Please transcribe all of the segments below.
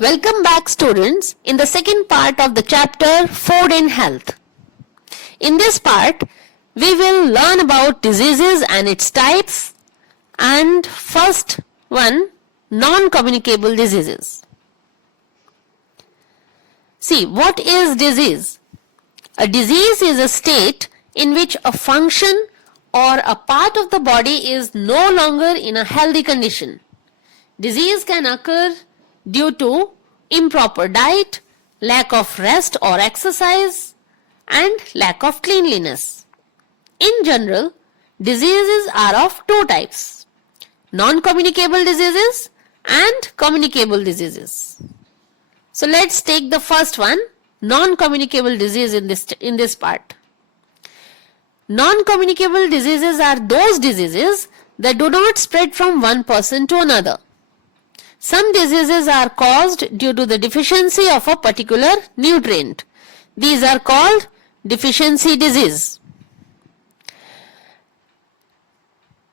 Welcome back, students, in the second part of the chapter Food and Health. In this part, we will learn about diseases and its types, and first one, non-communicable diseases. See, what is disease? A disease is a state in which a function or a part of the body is no longer in a healthy condition. Disease can occur due to improper diet, lack of rest or exercise, and lack of cleanliness. In general, diseases are of two types: non-communicable diseases and communicable diseases. So let's take the first one, non-communicable disease in this part. Non-communicable diseases are those diseases that do not spread from one person to another. Some diseases are caused due to the deficiency of a particular nutrient. These are called deficiency disease.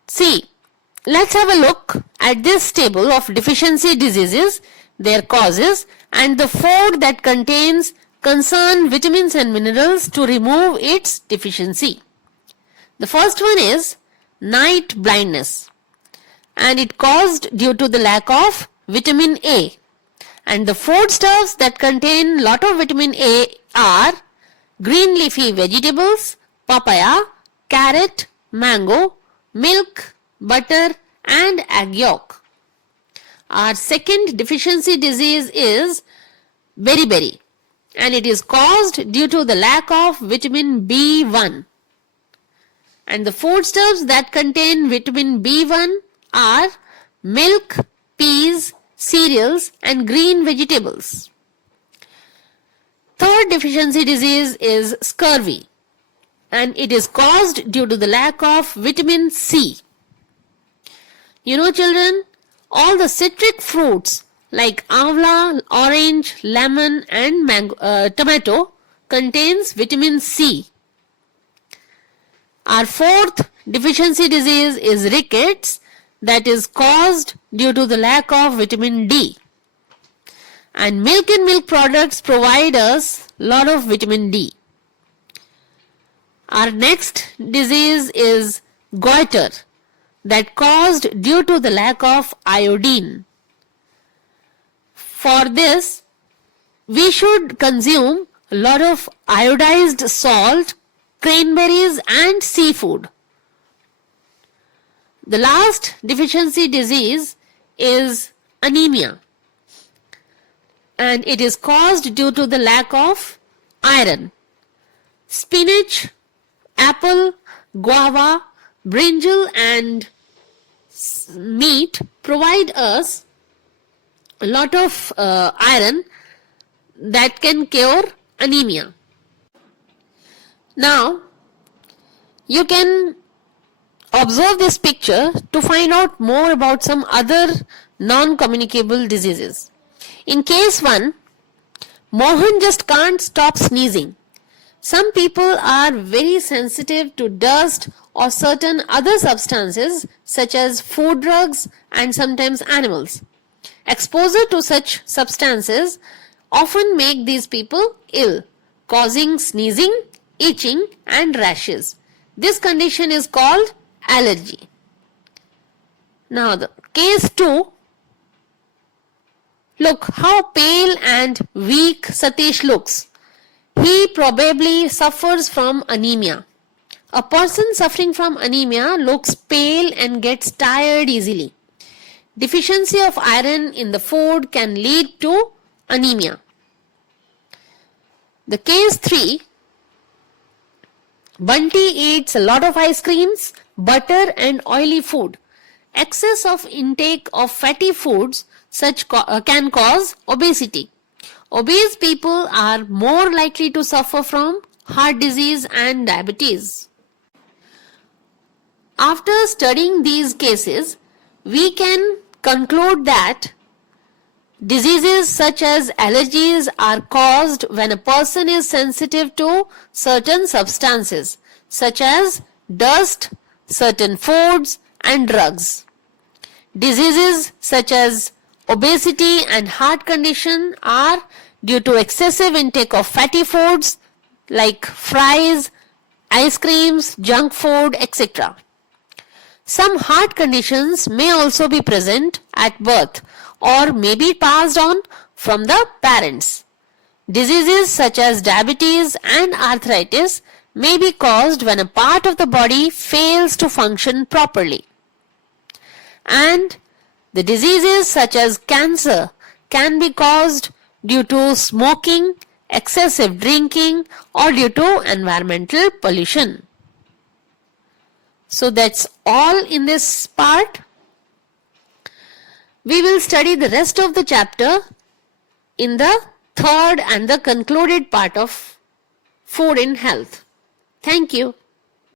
See, let's have a look at this table of deficiency diseases, their causes, and the food that contains concerned vitamins and minerals to remove its deficiency. The first one is night blindness, and it caused due to the lack of vitamin A. And the foodstuffs that contain lot of vitamin A are green leafy vegetables, papaya, carrot, mango, milk, butter, and egg yolk. Our second deficiency disease is beriberi, and it is caused due to the lack of vitamin B1. And the foodstuffs that contain vitamin B1 are milk, peas, cereals, and green vegetables. Third deficiency disease is scurvy, and it is caused due to the lack of vitamin C. You know, children, all the citric fruits like amla, orange, lemon, and tomato contains vitamin C. Our fourth deficiency disease is rickets, that is caused due to the lack of vitamin D. And milk products provide us a lot of vitamin D. Our next disease is goiter, that caused due to the lack of iodine. For this, we should consume a lot of iodized salt, cranberries, and seafood. The last deficiency disease is anemia, and it is caused due to the lack of iron. Spinach, apple, guava, brinjal, and meat provide us a lot of iron that can cure anemia. Now, you can observe this picture to find out more about some other non-communicable diseases. In case 1, Mohan just can't stop sneezing. Some people are very sensitive to dust or certain other substances such as food, drugs, and sometimes animals. Exposure to such substances often make these people ill, causing sneezing, itching, and rashes. This condition is called allergy. Now the case 2, look how pale and weak Satish looks. He probably suffers from anemia. A person suffering from anemia looks pale and gets tired easily. Deficiency of iron in the food can lead to anemia. The case 3, Bunty eats a lot of ice creams, butter, and oily food. Excess of intake of fatty foods can cause obesity. Obese people are more likely to suffer from heart disease and diabetes. After studying these cases, we can conclude that diseases such as allergies are caused when a person is sensitive to certain substances such as dust, certain foods, and drugs. Diseases such as obesity and heart condition are due to excessive intake of fatty foods like fries, ice creams, junk food, etc. Some heart conditions may also be present at birth or may be passed on from the parents. Diseases such as diabetes and arthritis may be caused when a part of the body fails to function properly. And the diseases such as cancer can be caused due to smoking, excessive drinking, or due to environmental pollution. So that's all in this part. We will study the rest of the chapter in the third and the concluded part of Food in Health. Thank you.